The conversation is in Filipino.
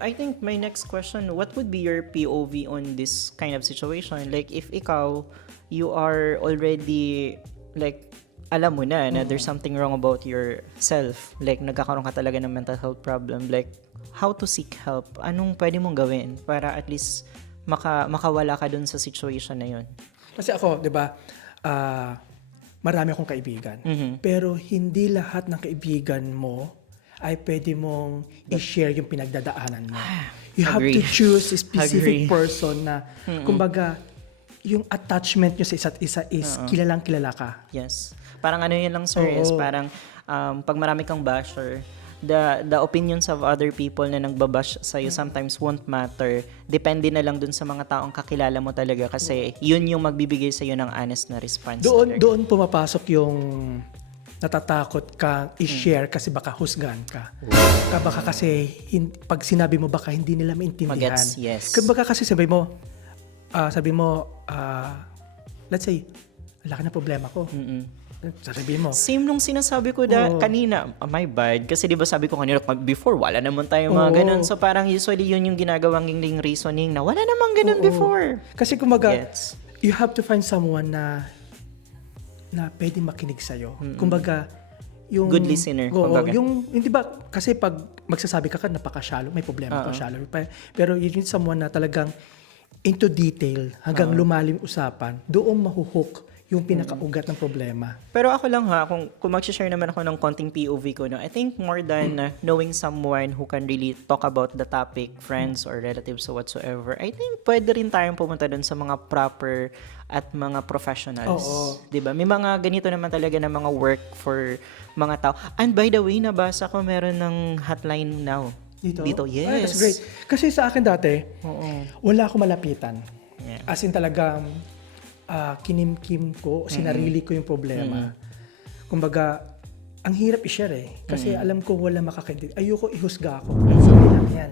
I think my next question, what would be your POV on this kind of situation? Like, if ikaw, you are already, like, alam mo na there's something wrong about yourself. Like, nagkakaroon ka talaga ng mental health problem. Like, how to seek help? Anong pwede mong gawin para at least makawala ka dun sa situation na yun? Kasi ako, di ba, marami akong kaibigan. Pero hindi lahat ng kaibigan mo ay pwede mong i-share yung pinagdadaanan mo. You have to choose a specific person na, kumbaga, yung attachment nyo sa isa't isa is kilalang kilala ka. Yes. Parang ano yun lang, sir, is parang pag marami kang basher, the opinions of other people na nagbabash sa'yo sometimes won't matter. Depende na lang dun sa mga taong kakilala mo talaga kasi yun yung magbibigay sa'yo ng honest na response. Doon pumapasok yung natatakot ka i-share kasi baka husgahan ka. Baka kasi pag sinabi mo baka hindi nila maintindihan. Magets, yes. Baka kasi sabi mo, let's say, laki na problema ko. Sasabihin mo. Same nung sinasabi ko kanina, my bad. Kasi di ba sabi ko kanina, before, wala naman tayo mga ganun. So parang usually yun yung ginagawang reasoning na wala namang ganun before. Kasi kumbaga, you have to find someone na pwede makinig sa'yo. Kumbaga, yung good listener. Yung hindi ba kasi pag magsasabi ka napaka-shallow, may problema ka shallow. Pero you need someone na talagang into detail hanggang lumalim usapan, doon mahuhook yung pinakaugat ng problema. Pero ako lang kung mag-share naman ako ng konting POV ko, no, I think more than knowing someone who can really talk about the topic, friends or relatives or whatsoever, I think pwede rin tayong pumunta dun sa mga proper at mga professionals. Diba? May mga ganito naman talaga na mga work for mga tao. And by the way, nabasa ko meron ng hotline now. Dito, yes. Ay, that's great. Kasi sa akin dati, wala akong malapitan. Yeah. As in talagang kinimkim ko, sinarili ko yung problema. Kumbaga, ang hirap i-share eh. Kasi alam ko wala makakaintindi. Ayoko ihusga ako. Sabi lang yan.